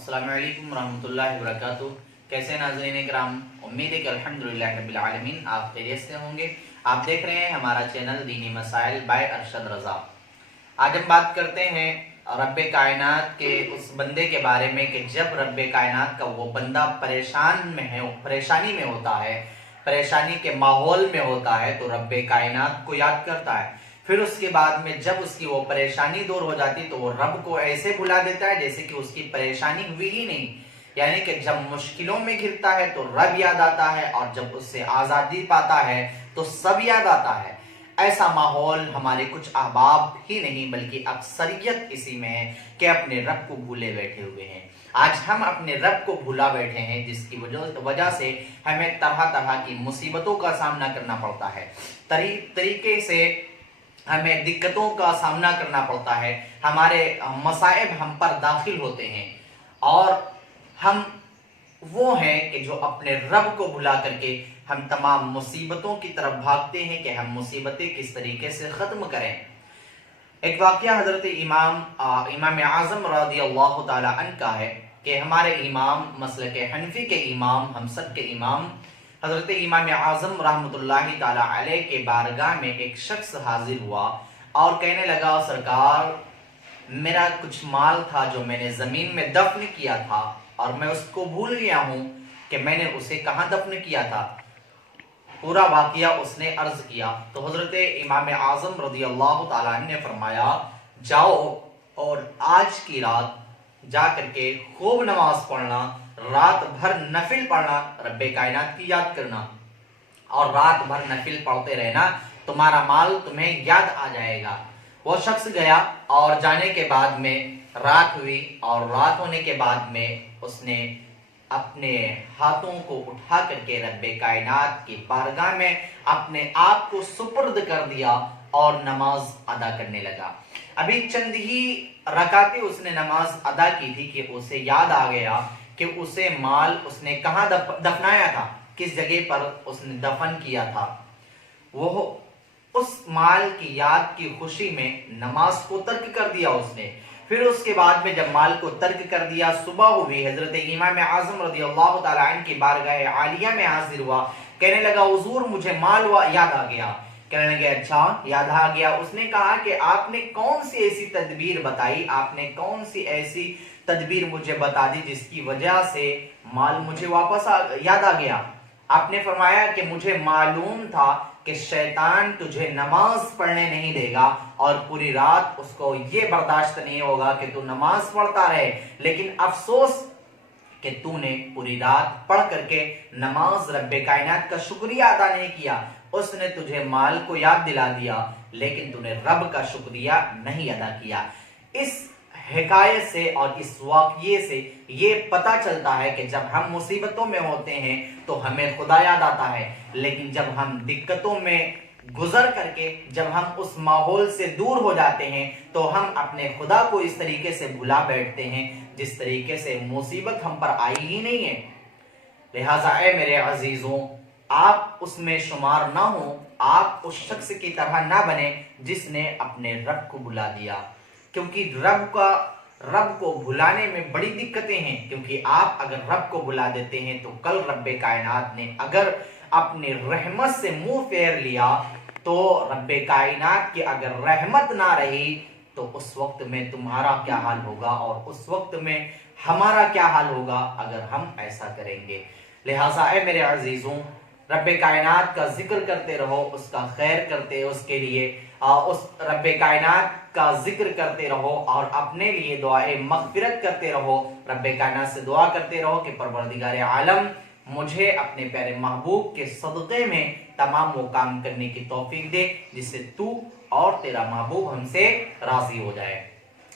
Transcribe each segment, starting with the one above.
अस्सलाम वालेकुम रहमतुल्लाहि व बरकातुहू। कैसे नाज़रीन इकराम, उम्मीद है कि अल्हम्दुलिल्लाह रब्बिल आलमीन आप खैरियत से होंगे। आप देख रहे हैं हमारा चैनल दीनी मसाइल बाय अरशद रज़ा। आज हम बात करते हैं रब्बे कायनात के उस बंदे के बारे में कि जब रब्बे कायनात का वो बंदा परेशानी में होता है, परेशानी के माहौल में होता है, तो रब्बे कायनात को याद करता है। फिर उसके बाद में जब उसकी वो परेशानी दूर हो जाती तो वो रब को ऐसे भुला देता है जैसे कि उसकी परेशानी हुई ही नहीं। यानी कि जब मुश्किलों में घिरता है तो रब याद आता है, और जब उससे आजादी पाता है तो सब याद आता है। ऐसा माहौल हमारे कुछ अहबाब ही नहीं बल्कि अक्सरियत इसी में है कि अपने रब को भूले बैठे हुए हैं। आज हम अपने रब को भूला बैठे हैं, जिसकी वजह से हमें तरह तरह की मुसीबतों का सामना करना पड़ता है, तरीके से हमें दिक्कतों का सामना करना पड़ता है। हमारे मसाइब हम पर दाखिल होते हैं और हम वो हैं कि जो अपने रब को भुला करके हम तमाम मुसीबतों की तरफ भागते हैं कि हम मुसीबतें किस तरीके से ख़त्म करें। एक वाक़या हज़रत इमाम आज़म रज़ियल्लाहु ताला अन्हु का है कि हमारे इमाम मसलक हनफी के इमाम, हम सब के इमाम हज़रत इमाम आज़म रहमतुल्लाहि ताला अलैह के बारगाह में एक शख्स हाजिर हुआ और कहने लगा, सरकार, मेरा कुछ माल था जो मैंने ज़मीन में दफन किया था और मैं उसको भूल गया हूँ कि मैंने उसे कहाँ दफन किया था। पूरा वाक़या उसने अर्ज किया तो हज़रत इमाम आज़म रज़ियल्लाहु ताला अन्हु ने फरमाया, जाओ और आज की रात जा करके खूब नमाज पढ़ना, रात भर नफिल पढ़ना, रब्बे कायनात की याद करना, और रात भर नफिल पढ़ते रहना, तुम्हारा माल तुम्हें याद आ जाएगा। वो शख्स गया और जाने के बाद में रात हुई, और रात होने के बाद में उसने अपने हाथों को उठा करके रब्बे कायनात की बारगाह में अपने आप को सुपुर्द कर दिया और नमाज अदा करने लगा। अभी चंद ही रकातें उसने नमाज अदा की थी कि उसे याद आ गया कि उसे माल उसने कहाँ दफनाया था, किस जगह पर उसने दफन किया था। वो उस माल की याद की खुशी में नमाज को तर्क कर दिया उसने। फिर उसके बाद में जब माल को तर्क कर दिया, सुबह हुई, हजरत इमाम आज़म रज़ियल्लाहु ताला अन्हु की बारगाह आलिया में हाजिर हुआ, कहने लगा, हुजूर, मुझे माल याद आ गया। कहने लगे, अच्छा, याद आ गया। उसने कहा कि आपने कौन सी ऐसी तदबीर बताई, आपने कौन सी ऐसी तदबीर मुझे बता दी जिसकी वजह से माल मुझे वापस याद आ गया। आपने फरमाया कि मुझे मालूम था कि शैतान तुझे नमाज पढ़ने नहीं देगा और पूरी रात उसको ये बर्दाश्त नहीं होगा कि तू नमाज पढ़ता रहे, लेकिन अफसोस कि तूने पूरी रात पढ़ करके नमाज रब्बे कायनात का शुक्रिया अदा नहीं किया। उसने तुझे माल को याद दिला दिया लेकिन तूने रब का शुक्रिया नहीं अदा किया। इस हिकायत से और इस वाक़ये से ये पता चलता है कि जब हम मुसीबतों में होते हैं तो हमें खुदा याद आता है, लेकिन जब हम दिक्कतों में गुजर करके जब हम उस माहौल से दूर हो जाते हैं तो हम अपने खुदा को इस तरीके से भुला बैठते हैं जिस तरीके से मुसीबत हम पर आई ही नहीं है। लिहाजा ऐ मेरे अजीजों, आप उसमें शुमार ना हो, आप उस शख्स की तरह ना बने जिसने अपने रब को भुला दिया, क्योंकि रब को भुलाने में बड़ी दिक्कतें हैं। क्योंकि आप अगर रब को भुला देते हैं तो कल रब्बे कायनात ने अगर अपने रहमत से मुंह फेर लिया तो रब्बे कायनात की अगर रहमत ना रही तो उस वक्त में तुम्हारा क्या हाल होगा और उस वक्त में हमारा क्या हाल होगा अगर हम ऐसा करेंगे। लिहाजा ऐ मेरे अजीजों, रब्बे कायनात का जिक्र करते रहो, उसका खैर करते, उसके लिए उस रब्बे कायनात का जिक्र करते रहो और अपने लिए दुआए मग़फ़िरत करते रहो। रब्बे कायनात से दुआ करते रहो कि परवरदिगार आलम मुझे अपने प्यारे महबूब के सदक़े में तमाम वो काम करने की तौफीक दे जिससे तू और तेरा महबूब हमसे राज़ी हो जाए।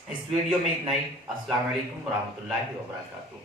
इस वीडियो में इतना ही। अस्सलाम वालेकुम रहमतुल्लाहि व बरकातुहू।